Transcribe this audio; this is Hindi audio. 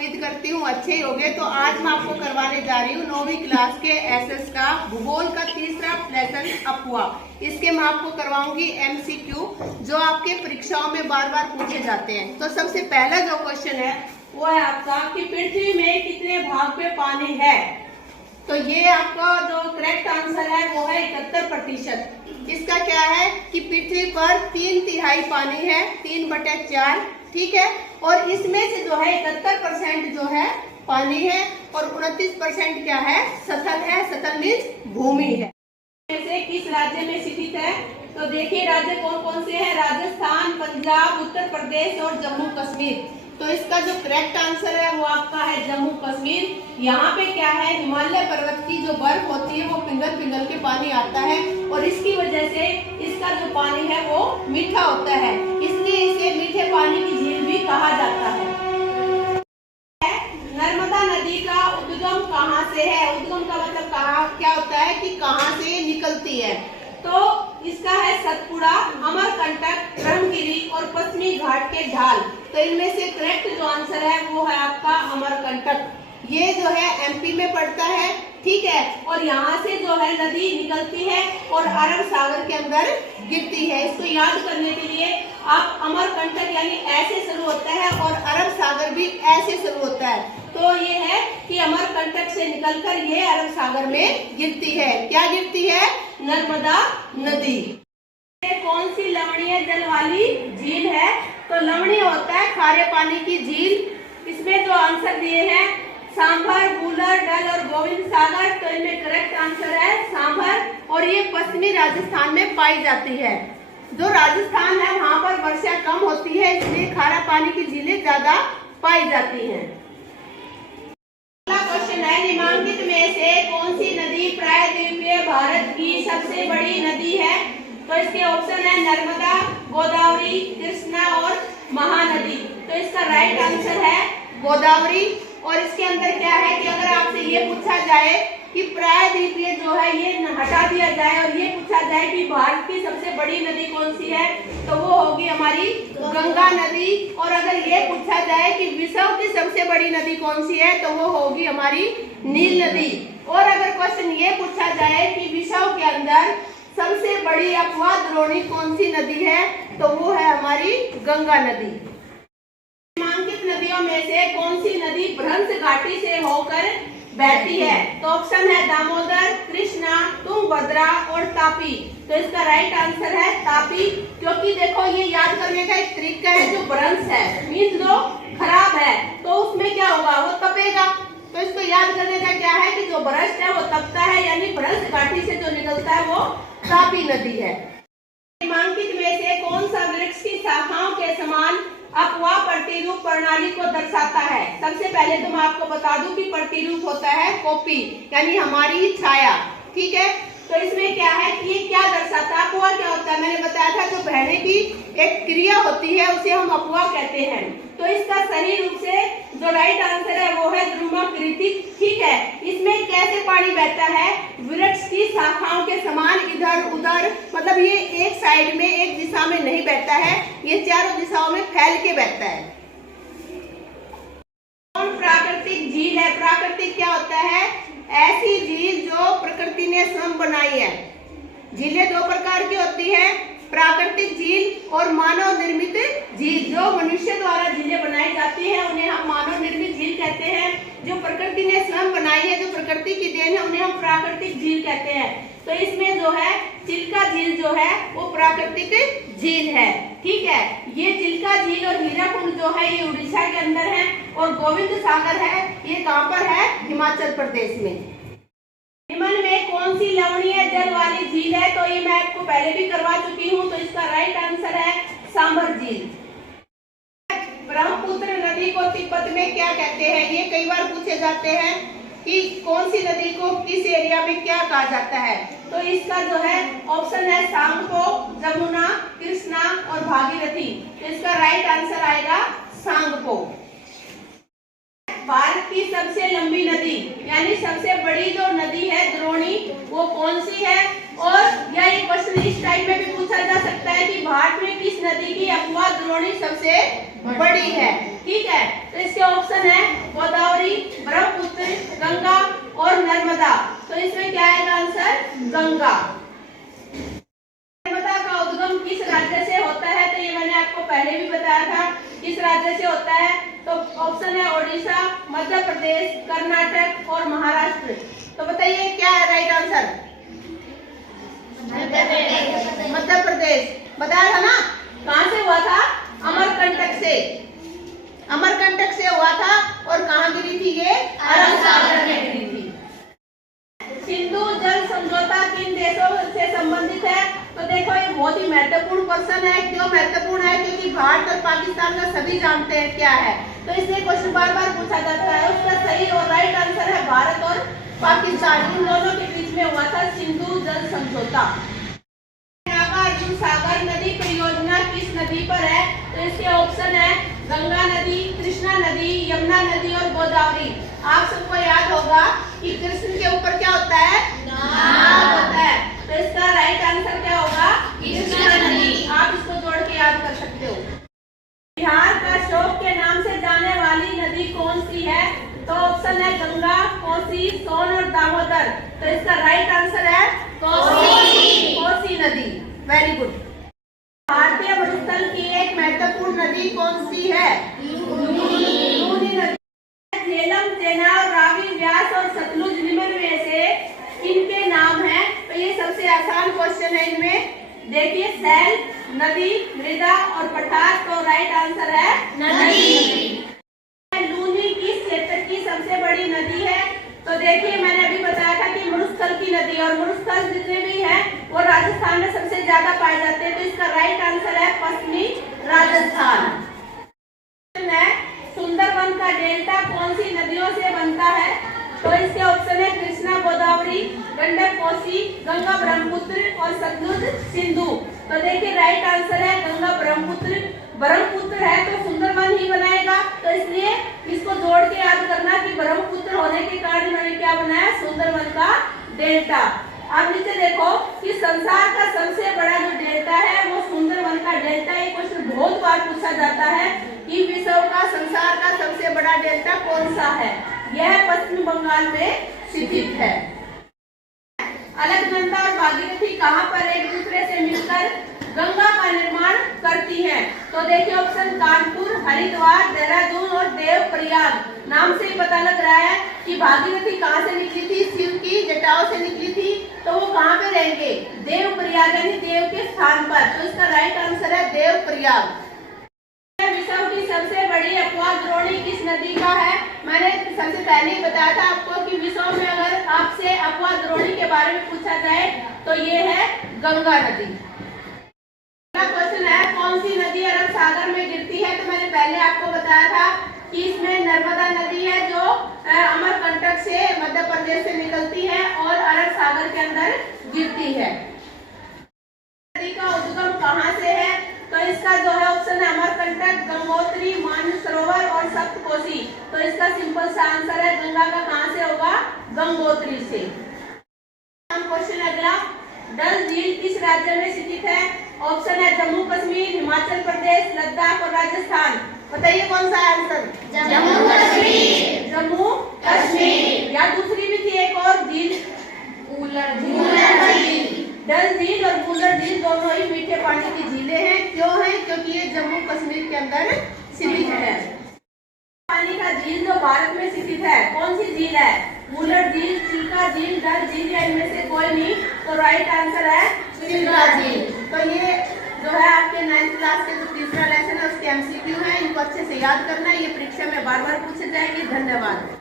उम्मीद करती हूँ अच्छे ही होंगे। तो आज मैं आपको करवाने जा रही हूँ 9वीं क्लास के एसएस का भूगोल का तीसरा लेसन अफवाह। इसके मैं आपको करवाऊंगी एमसीक्यू जो आपके परीक्षाओं में बार बार पूछे जाते हैं। तो सबसे पहला जो क्वेश्चन है वो है आपका कि पृथ्वी में कितने भाग पे पानी है। तो ये आपका जो करेक्ट आंसर है वो है 71%। इसका क्या है कि पृथ्वी पर 3/3 पानी है, 3/4, ठीक है। और इसमें से जो है 71% जो है पानी है और 29% क्या है, सतल है। सतल मीन्स भूमि है। से किस राज्य में स्थित है? तो देखिए राज्य कौन कौन से हैं, राजस्थान, पंजाब, उत्तर प्रदेश और जम्मू कश्मीर। तो इसका जो करेक्ट आंसर है वो आपका है जम्मू कश्मीर। यहाँ पे क्या है, हिमालय पर्वत की जो बर्फ होती है वो पिघल पिघल के पानी आता है और इसकी वजह से इसका जो पानी है वो मीठा होता है, इसलिए इसे मीठे पानी की झील भी कहा जाता है। नर्मदा नदी का उद्गम कहाँ से है? उद्गम का मतलब कहाँ क्या होता है कि कहाँ से निकलती है। तो इसका है सतपुड़ा, अमरकंटक, ब्रह्मगिरी और पश्चिमी घाट के ढाल। तो इनमें से करेक्ट जो आंसर है वो है आपका अमरकंटक। ये जो है एमपी में पड़ता है, ठीक है। और यहाँ से जो है नदी निकलती है और अरब सागर के अंदर गिरती है। इसको याद करने के लिए आप अमरकंटक यानी ऐसे शुरू होता है और अरब सागर भी ऐसे शुरू होता है। तो ये है कि अमरकंटक से निकलकर ये अरब सागर में गिरती है। क्या गिरती है? नर्मदा नदी। कौन सी लवणीय जल वाली झील है? तो लवणीय होता है खारे पानी की झील। इसमें जो आंसर दिए हैं सांभर, बूलर, डल और गोविंद सागर। तो इनमें करेक्ट आंसर है सांभर और ये पश्चिमी राजस्थान में पाई जाती है। जो राजस्थान है वहाँ पर वर्षा कम होती है, इसलिए खारा पानी की झीलें ज्यादा पाई जाती हैं। अगला क्वेश्चन है निम्नलिखित में से कौन सी नदी प्रायद्वीपीय भारत की सबसे बड़ी नदी है? तो इसके ऑप्शन है नर्मदा, गोदावरी, कृष्णा और महानदी। तो इसका राइट आंसर है गोदावरी। और इसके अंदर क्या है कि अगर आपसे ये पूछा जाए कि प्रायद्वीपीय जो है ये हटा दिया जाए और ये पूछा जाए कि भारत की सबसे बड़ी नदी कौन सी है, तो वो होगी हमारी गंगा नदी। और अगर ये पूछा जाए कि विश्व की सबसे बड़ी नदी कौन सी है, तो वो होगी हमारी नील नदी। और अगर क्वेश्चन ये पूछा जाए कि विश्व के अंदर सबसे बड़ी अपवाद द्रोणी कौन सी नदी है, तो वो है हमारी गंगा नदी। नामांकित नदियों में से कौन सी नदी भ्रंश घाटी से होकर बहती है? तो ऑप्शन है दामोदर, कृष्णा, तुंगभद्रा और तापी। तो इसका राइट आंसर है तापी। क्योंकि देखो ये याद करने का एक तरीका है, जो भ्रंश है मीन्स जो खराब है तो उसमें क्या होगा, वो तपेगा। तो इसको याद करने का क्या है कि जो भ्रष्ट है वो तपता है, यानी भ्रंश घाटी से जो निकलता है वो तापी नदी है। निम्नलिखित में से कौन सा वृक्ष की शाखाओं के समान अपवाह प्रतिरूप प्रणाली को दर्शाता है? सबसे पहले तो मैं आपको बता दूं कि प्रतिरूप होता है कॉपी यानी हमारी छाया, ठीक है। तो इसमें क्या है कि ये क्या दर्शाता है, अपवाह क्या होता है? मैंने बताया था जो बहने की एक क्रिया होती है उसे हम अपवाह कहते हैं। तो इसका सही रूप से जो राइट आंसर है वो है ध्रुवाकृति, ठीक है। इसमें कैसे पानी बहता है? वृक्ष की शाखाओं के समान इधर उधर, मतलब ये एक साइड में एक दिशा में नहीं बहता है, ये चारों दिशाओं में फैल के बहता है। कौन प्राकृतिक झील है? प्राकृतिक क्या होता है? ऐसी झील जो प्रकृति ने स्वयं बनाई है। झीलें दो प्रकार की होती है, प्राकृतिक झील और मानव निर्मित झील। जो मनुष्य द्वारा झीलें बनाई जाती हैं उन्हें हम मानव निर्मित झील कहते हैं। जो प्रकृति ने स्वयं बनाई है, जो प्रकृति की देन है, उन्हें हम प्राकृतिक झील कहते हैं। तो इसमें जो है चिल्का झील जो है वो प्राकृतिक झील है, ठीक है। ये चिल्का झील और हीराकुंड जो है ये उड़ीसा के अंदर है और गोविंद सागर है ये कहाँ पर है? हिमाचल प्रदेश में। निम्न में कौन सी लवणीय जल वाली झील है? तो ये मैं आपको पहले भी करवा चुकी हूँ। तो इसका राइट आंसर है सांभर झील। ब्रह्मपुत्र नदी को तिब्बत में क्या कहते हैं? ये कई बार पूछे जाते हैं कि कौन सी नदी को किस एरिया में क्या कहा जाता है। तो इसका जो है ऑप्शन है सांगपो, जमुना, कृष्णा और भागीरथी। तो इसका राइट आंसर आएगा सांगपो। भारत की सबसे लंबी नदी यानी सबसे बड़ी जो नदी है द्रोणी वो कौन सी है? और या ये क्वेश्चन इस टाइप में भी पूछा जा सकता है कि भारत में किस नदी की अपवाद द्रोणी सबसे बड़ी है। ठीक है, तो इसके ऑप्शन है गोदावरी, ब्रह्मपुत्र, गंगा और नर्मदा। तो इसमें क्या आएगा आंसर? गंगा। नर्मदा का उद्गम किस राज्य से होता है? तो ये मैंने आपको पहले भी बताया था किस राज्य से होता है। तो ऑप्शन है ओडिशा, मध्य प्रदेश, कर्नाटक और महाराष्ट्र। तो बताइए क्या है राइट आंसर? मध्य प्रदेश। बताया था ना? कहाँ से हुआ था? अमरकंटक से। अमरकंटक से हुआ था और कहाँ गिरी थी ये? अरब सागर में गिरी थी। सिंधु जल समझौता किन देशों से संबंधित है? तो देखो ये बहुत ही महत्वपूर्ण क्वेश्चन है। क्यों महत्वपूर्ण है? क्योंकि भारत और पाकिस्तान का सभी जानते हैं क्या है, तो इसलिए क्वेश्चन बार बार पूछा जाता है। उसका सही और राइट आंसर है भारत और पाकिस्तान, इन दोनों के बीच में हुआ था सिंधु जल समझौता। नागार्जुन सागर नदी परियोजना किस नदी पर है? तो इसके ऑप्शन है गंगा नदी, कृष्णा नदी, यमुना नदी और गोदावरी। आप सबको याद होगा कि कृष्ण के ऊपर क्या होता है? नाग होता है। तो इसका राइट आंसर क्या होगा? कृष्णा नदी। आप इसको जोड़ के याद कर सकते हो। बिहार का शोक के नाम से जाने वाली नदी कौन सी है? तो ऑप्शन है गंगा, कोसी, सोन और दामोदर। तो इसका राइट आंसर है कोसी। कोसी नदी। Very good. भारतीय मरुस्थल की एक महत्वपूर्ण नदी कौन सी है? लूनी नदी। झेलम, चेनाब, रावी, व्यास और सतलुज निम्न में से किनके नाम हैं? तो ये सबसे आसान क्वेश्चन है। इनमें देखिए सैल, नदी, मृदा और पठार। तो राइट आंसर है नदी। लूनी किस क्षेत्र की सबसे बड़ी नदी है? तो देखिए मैंने अभी बताया था कि मरुस्थल की नदी, और मरुस्थल जितने भी हैं वो राजस्थान में सबसे ज्यादा पाए जाते हैं। तो इसका राइट आंसर है पश्चिमी राजस्थान। सुंदरवन का डेल्टा कौन सी नदियों से बनता है? तो इसके ऑप्शन है कृष्णा गोदावरी, गंडक कोसी, गंगा ब्रह्मपुत्र और सतलुज सिंधु। तो देखिए राइट आंसर है गंगा ब्रह्मपुत्र। ब्रह्मपुत्र है तो सुंदरवन ही बनाएगा, तो इसलिए इसको जोड़ के याद करना कि ब्रह्मपुत्र होने के कारण इन्होंने क्या बनाया? सुंदरवन का डेल्टा। आप नीचे देखो कि संसार का सबसे बड़ा जो डेल्टा है वो सुंदरवन का डेल्टा। ये क्वेश्चन बहुत बार पूछा जाता है कि विश्व का, संसार का सबसे बड़ा डेल्टा कौन सा है? यह पश्चिम बंगाल में स्थित है। अलकनंदा और भागीरथी कहाँ पर एक दूसरे से मिलकर गंगा का निर्माण करती हैं? तो देखिए ऑप्शन कानपुर, हरिद्वार, देहरादून और देवप्रयाग। नाम से ही पता लग रहा है कि भागीरथी कहाँ से निकली थी? शिव की जटाओं से निकली थी। तो वो कहाँ पे रहेंगे? देवप्रयाग, यानी देव के स्थान पर। तो इसका राइट आंसर है देवप्रयाग। विश्व की सबसे बड़ी अपवाद द्रोणी किस नदी का है? मैंने सबसे पहले ही बताया था आपको कि विश्व में अगर आपसे अपवाद द्रोणी के बारे में पूछा जाए तो ये है गंगा नदी। क्वेश्चन है कौन सी नदी अरब सागर में गिरती है? तो मैंने पहले आपको बताया था कि इसमें नर्मदा नदी है जो अमरकंटक से मध्य प्रदेश से निकलती है और अरब सागर के अंदर गिरती है। नदी का उद्गम कहाँ से है? तो इसका जो है ऑप्शन है अमरकंटक, गंगोत्री, मानसरोवर और सप्तकोशी। तो इसका सिंपल सा आंसर है गंगा का कहाँ से होगा? गंगोत्री से। क्वेश्चन अगला, डल झील किस राज्य में स्थित है? ऑप्शन है जम्मू कश्मीर, हिमाचल प्रदेश, लद्दाख और राजस्थान। बताइए कौन सा आंसर? जम्मू कश्मीर। जम्मू कश्मीर। या दूसरी भी थी एक और झील, वुलर झील। डल झील और वुलर झील दोनों ही मीठे पानी की झीलें हैं। क्यों है? क्योंकि ये जम्मू कश्मीर के अंदर स्थित है। पानी का झील जो भारत में स्थित है, कौन सी झील है? वुलर झील, चिल्का झील, डल झील या इनमें से कोई नहीं। तो राइट आंसर है चिल्का झील। तो ये जो है आपके 9th क्लास के जो तीसरा लेसन है उसके MCQ है, इनको अच्छे से याद करना है। ये परीक्षा में बार बार पूछे जाएंगे। धन्यवाद।